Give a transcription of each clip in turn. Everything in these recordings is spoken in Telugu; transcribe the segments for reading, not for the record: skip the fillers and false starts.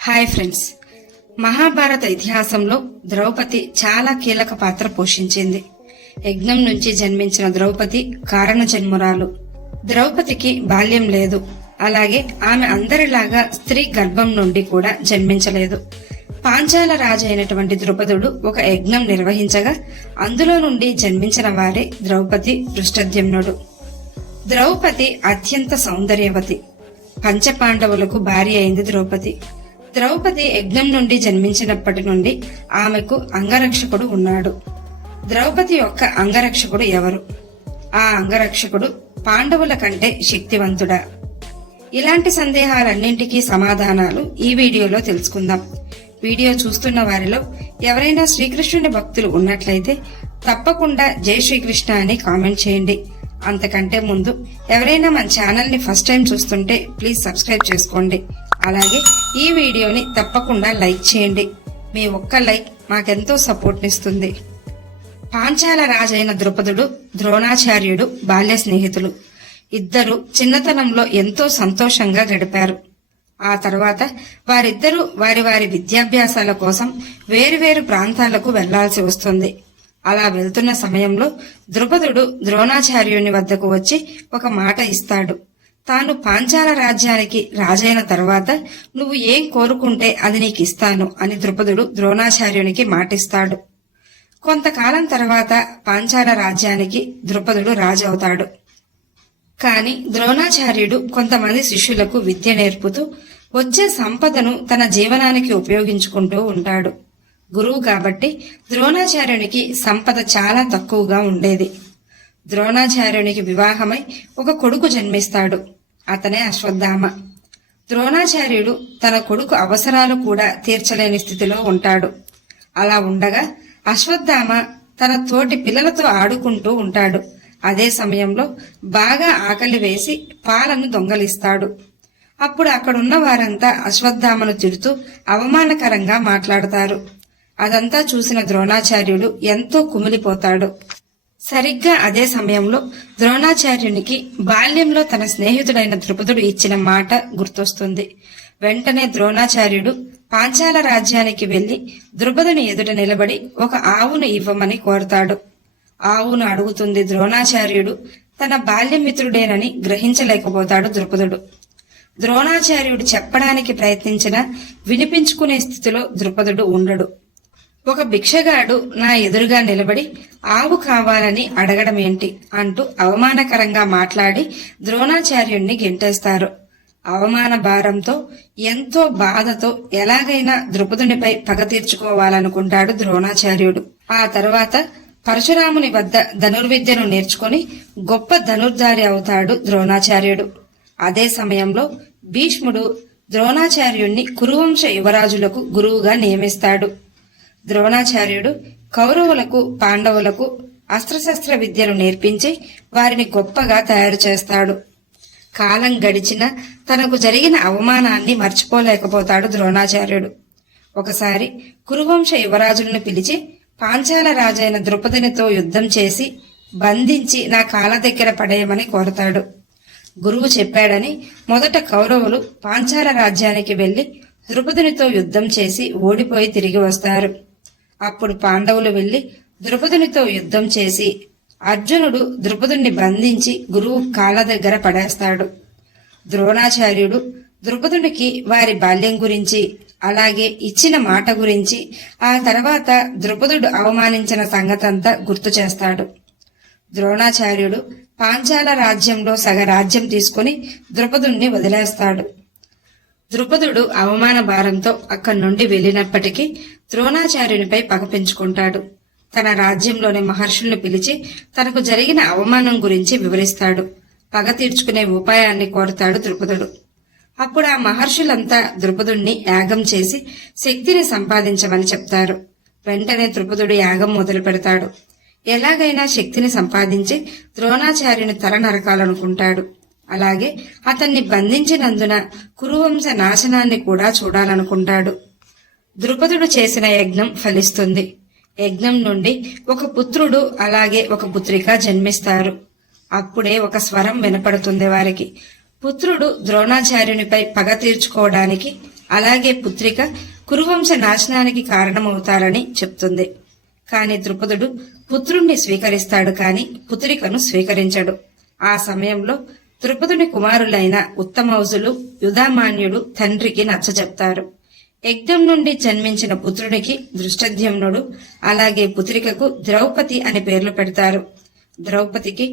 హాయ్ ఫ్రెండ్స్, మహాభారత ఇతిహాసంలో ద్రౌపది చాలా కీలక పాత్ర పోషించింది. యజ్ఞం నుంచి జన్మించిన ద్రౌపది కారణ జన్మురాలు. ద్రౌపదికి బాల్యం లేదు. అలాగే ఆమె అందరిలాగా స్త్రీ గర్భం నుండి కూడా జన్మించలేదు. పాంచాల రాజు అయినటువంటి ద్రుపదుడు ఒక యజ్ఞం నిర్వహించగా అందులో నుండి జన్మించిన వారే ద్రౌపది, దృష్టద్యుమ్నుడు. ద్రౌపది అత్యంత సౌందర్యవతి. పంచపాండవులకు భార్య అయింది ద్రౌపది. ద్రౌపది యజ్ఞం నుండి జన్మించినప్పటి నుండి ఆమెకు అంగరక్షకుడు ఉన్నాడు. ద్రౌపది యొక్క అంగరక్షకుడు ఎవరు? ఆ అంగరక్షకుడు పాండవుల కంటే శక్తివంతుడా? ఇలాంటి సందేహాలన్నింటికీ సమాధానాలు ఈ వీడియోలో తెలుసుకుందాం. వీడియో చూస్తున్న వారిలో ఎవరైనా శ్రీకృష్ణుని భక్తులు ఉన్నట్లయితే తప్పకుండా జై శ్రీకృష్ణ అని కామెంట్ చేయండి. అంతకంటే ముందు ఎవరైనా మన ఛానల్ ని ఫస్ట్ టైం చూస్తుంటే ప్లీజ్ సబ్స్క్రైబ్ చేసుకోండి. అలాగే ఈ వీడియోని తప్పకుండా లైక్ చేయండి. మీ ఒక్క లైక్ మాకెంతో సపోర్ట్ ఇస్తుంది. పాంచాల రాజైన ద్రుపదుడు, ద్రోణాచార్యుడు బాల్య స్నేహితులు. ఇద్దరు చిన్నతనంలో ఎంతో సంతోషంగా గడిపారు. ఆ తర్వాత వారిద్దరూ వారి వారి విద్యాభ్యాసాల కోసం వేరువేరు ప్రాంతాలకు వెళ్లాల్సి వస్తుంది. అలా వెళ్తున్న సమయంలో ద్రుపదుడు ద్రోణాచార్యుని వద్దకు వచ్చి ఒక మాట ఇస్తాడు. తాను పాంచాల రాజ్యానికి రాజైన తర్వాత నువ్వు ఏం కోరుకుంటే అది నీకు ఇస్తాను అని ద్రుపదుడు ద్రోణాచార్యునికి మాటిస్తాడు. కొంతకాలం తర్వాత పాంచాల రాజ్యానికి ద్రుపదుడు రాజు అవుతాడు. కాని ద్రోణాచార్యుడు కొంతమంది శిష్యులకు విద్య నేర్పుతూ వచ్చే సంపదను తన జీవనానికి ఉపయోగించుకుంటూ ఉంటాడు. గురువు కాబట్టి ద్రోణాచార్యునికి సంపద చాలా తక్కువగా ఉండేది. ద్రోణాచార్యునికి వివాహమై ఒక కొడుకు జన్మిస్తాడు. అతనే అశ్వత్థామ. ద్రోణాచార్యుడు తన కొడుకు అవసరాలు కూడా తీర్చలేని స్థితిలో ఉంటాడు. అలా ఉండగా అశ్వత్థామ తన తోటి పిల్లలతో ఆడుకుంటూ ఉంటాడు. అదే సమయంలో బాగా ఆకలి వేసి పాలను దొంగలిస్తాడు. అప్పుడు అక్కడున్న వారంతా అశ్వత్థామను తిడుతూ అవమానకరంగా మాట్లాడతారు. అదంతా చూసిన ద్రోణాచార్యుడు ఎంతో కుమిలిపోతాడు. సరిగ్గా అదే సమయంలో ద్రోణాచార్యునికి బాల్యంలో తన స్నేహితుడైన ద్రుపదుడు ఇచ్చిన మాట గుర్తొస్తుంది. వెంటనే ద్రోణాచార్యుడు పాంచాల రాజ్యానికి వెళ్లి ద్రుపదుని ఎదుట నిలబడి ఒక ఆవును ఇవ్వమని కోరతాడు. ఆవును అడుగుతుంది ద్రోణాచార్యుడు. తన బాల్యమిత్రుడేనని గ్రహించలేకపోతాడు ద్రుపదుడు. ద్రోణాచార్యుడు చెప్పడానికి ప్రయత్నించినా వినిపించుకునే స్థితిలో ద్రుపదుడు ఉండడు. ఒక భిక్షగాడు నా ఎదురుగా నిలబడి ఆవు కావాలని అడగడమేంటి అంటూ అవమానకరంగా మాట్లాడి ద్రోణాచార్యుణ్ణి గెంటేస్తారు. అవమాన భారంతో ఎంతో బాధతో ఎలాగైనా ద్రుపదునిపై పగ తీర్చుకోవాలనుకుంటాడు ద్రోణాచార్యుడు. ఆ తర్వాత పరశురాముని వద్ద ధనుర్విద్యను నేర్చుకుని గొప్ప ధనుర్ధారి అవుతాడు ద్రోణాచార్యుడు. అదే సమయంలో భీష్ముడు ద్రోణాచార్యుణ్ణి కురువంశ యువరాజులకు గురువుగా నియమిస్తాడు. ద్రోణాచార్యుడు కౌరవులకు, పాండవులకు అస్త్రశస్త్ర విద్యను నేర్పించి వారిని గొప్పగా తయారు చేస్తాడు. కాలం గడిచినా తనకు జరిగిన అవమానాన్ని మర్చిపోలేకపోతాడు ద్రోణాచార్యుడు. ఒకసారి కురువంశ యువరాజులను పిలిచి పాంచాల రాజైన ద్రుపదునితో యుద్ధం చేసి బంధించి నా కాళ్ళ దగ్గర పడేయమని కోరతాడు. గురువు చెప్పాడని మొదట కౌరవులు పాంచాల రాజ్యానికి వెళ్లి ద్రుపదునితో యుద్ధం చేసి ఓడిపోయి తిరిగి వస్తారు. అప్పుడు పాండవులు వెళ్లి ద్రుపదునితో యుద్ధం చేసి అర్జునుడు ద్రుపదుణ్ణి బంధించి గురువు కాళ్ళ దగ్గర పడేస్తాడు. ద్రోణాచార్యుడు ద్రుపదునికి వారి బాల్యం గురించి, అలాగే ఇచ్చిన మాట గురించి, ఆ తర్వాత ద్రుపదుడు అవమానించిన సంగతంతా గుర్తు చేస్తాడు. ద్రోణాచార్యుడు పాంచాల రాజ్యంలో సగ రాజ్యం తీసుకుని ద్రుపదుణ్ణి వదిలేస్తాడు. ద్రుపదుడు అవమాన భారంతో అక్కడి నుండి వెళ్లినప్పటికీ ద్రోణాచార్యునిపై పగ పెంచుకుంటాడు. తన రాజ్యంలోని మహర్షుల్ని పిలిచి తనకు జరిగిన అవమానం గురించి వివరిస్తాడు. పగ తీర్చుకునే ఉపాయాన్ని కోరుతాడు ద్రుపదుడు. అప్పుడు ఆ మహర్షులంతా ద్రుపదుణ్ణి యాగం చేసి శక్తిని సంపాదించమని చెప్తారు. వెంటనే ద్రుపదుడు యాగం మొదలు పెడతాడు. ఎలాగైనా శక్తిని సంపాదించి ద్రోణాచార్యుని తల నరకాలనుకుంటాడు. అలాగే అతన్ని బంధించినందున కురువంశ నాశనాన్ని కూడా చూడాలనుకుంటాడు. ద్రుపదుడు చేసిన యజ్ఞం ఫలిస్తుంది. యజ్ఞం నుండి ఒక పుత్రుడు, అలాగే ఒక పుత్రిక జన్మిస్తారు. అప్పుడే ఒక స్వరం వినపడుతుంది వారికి. పుత్రుడు ద్రోణాచార్యునిపై పగ తీర్చుకోవడానికి అలాగే పుత్రిక కురువంశ నాశనానికి కారణమవుతారని చెప్తుంది. కాని ద్రుపదుడు పుత్రుణ్ణి స్వీకరిస్తాడు కాని పుత్రికను స్వీకరించడు. ఆ సమయంలో ద్రుపదుని కుమారులైన ఉత్తమౌజులు, యుధామాన్యుడు తండ్రికి నచ్చజెప్తారు. యజ్ఞం నుండి జన్మించిన పుత్రునికి దృష్టద్యుమ్నుడు, అలాగే పుత్రికకు ద్రౌపది అని పేర్లు పెడతారు. ద్రౌపదికి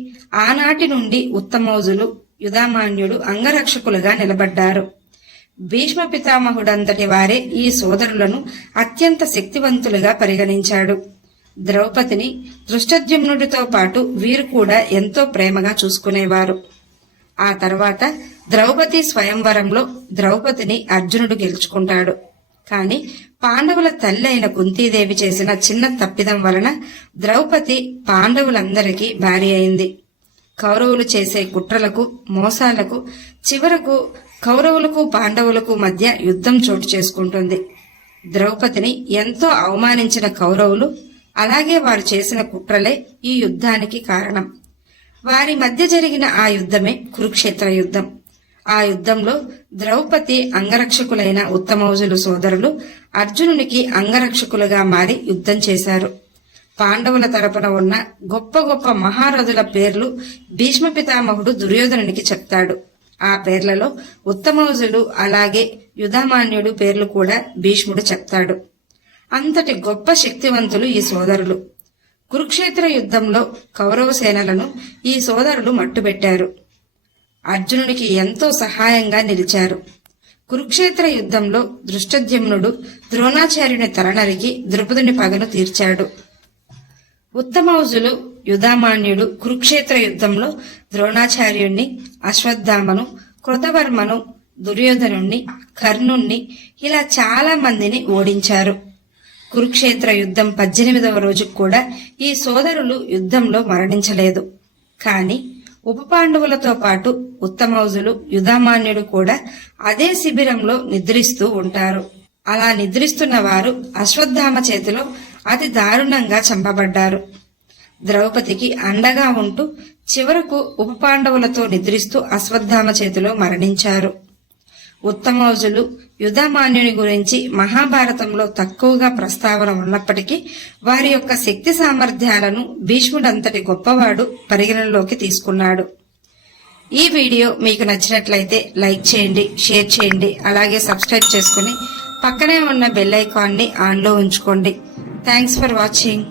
ఆనాటి నుండి ఉత్తమౌజులు, యుధామాన్యుడు అంగరక్షకులుగా నిలబడ్డారు. భీష్మ పితామహుడంతటి వారే ఈ సోదరులను అత్యంత శక్తివంతులుగా పరిగణించాడు. ద్రౌపదిని దృష్టద్యుమ్నుడితో పాటు వీరు కూడా ఎంతో ప్రేమగా చూసుకునేవారు. ఆ తర్వాత ద్రౌపది స్వయంవరంలో ద్రౌపదిని అర్జునుడు గెలుచుకుంటాడు. కాని పాండవుల తల్లి అయిన కుంతీదేవి చేసిన చిన్న తప్పిదం వలన ద్రౌపది పాండవులందరికీ భార్య అయింది. కౌరవులు చేసే కుట్రలకు, మోసాలకు చివరకు కౌరవులకు పాండవులకు మధ్య యుద్ధం చోటు చేసుకుంటుంది. ద్రౌపదిని ఎంతో అవమానించిన కౌరవులు, అలాగే వారు చేసిన కుట్రలే ఈ యుద్ధానికి కారణం. వారి మధ్య జరిగిన ఆ యుద్ధమే కురుక్షేత్ర యుద్ధం. ఆ యుద్ధంలో ద్రౌపది అంగరక్షకులైన ఉత్తమౌజులు సోదరులు అర్జునునికి అంగరక్షకులుగా మారి యుద్ధం చేశారు. పాండవుల తరపున ఉన్న గొప్ప గొప్ప మహారథుల పేర్లు భీష్మ పితామహుడు దుర్యోధనునికి చెప్తాడు. ఆ పేర్లలో ఉత్తమౌజులు అలాగే యుధామాన్యుడు పేర్లు కూడా భీష్ముడు చెప్తాడు. అంతటి గొప్ప శక్తివంతులు ఈ సోదరులు. కురుక్షేత్ర యుద్ధంలో కౌరవ సేనలను ఈ సోదరులు మట్టుబెట్టారు. అర్జునుడికి ఎంతో సహాయంగా నిలిచారు. కురుక్షేత్ర యుద్ధంలో దృష్టద్యుమ్నుడు ద్రోణాచార్యుని తల నరికి ద్రుపదుని పగను తీర్చాడు. ఉత్తమౌజులు, యుధామాన్యుడు కురుక్షేత్ర యుద్ధంలో ద్రోణాచార్యుణ్ణి, అశ్వత్థామను, కృతవర్మను, దుర్యోధనుణ్ణి, కర్ణుణ్ణి ఇలా చాలా మందిని ఓడించారు. కురుక్షేత్ర యుద్ధం 18వ రోజుకు కూడా ఈ సోదరులు యుద్ధంలో మరణించలేదు. కాని ఉప పాండవులతో పాటు ఉత్తమౌజులు, యుధామాన్యుడు కూడా అదే శిబిరంలో నిద్రిస్తూ ఉంటారు. అలా నిద్రిస్తున్న వారు అశ్వత్థామ చేతిలో అతి దారుణంగా చంపబడ్డారు. ద్రౌపదికి అండగా ఉంటూ చివరకు ఉప పాండవులతో నిద్రిస్తూ అశ్వత్థామ చేతిలో మరణించారు. ఉత్తమౌజులు, యుధామాన్యుని గురించి మహాభారతంలో తక్కువగా ప్రస్తావన ఉన్నప్పటికీ వారి యొక్క శక్తి సామర్థ్యాలను భీష్ముడంతటి గొప్పవాడు పరిగణనలోకి తీసుకున్నాడు. ఈ వీడియో మీకు నచ్చినట్లయితే లైక్ చేయండి, షేర్ చేయండి, అలాగే సబ్స్క్రైబ్ చేసుకుని పక్కనే ఉన్న బెల్ ఐకాన్ని ఆన్లో ఉంచుకోండి. Thanks for watching.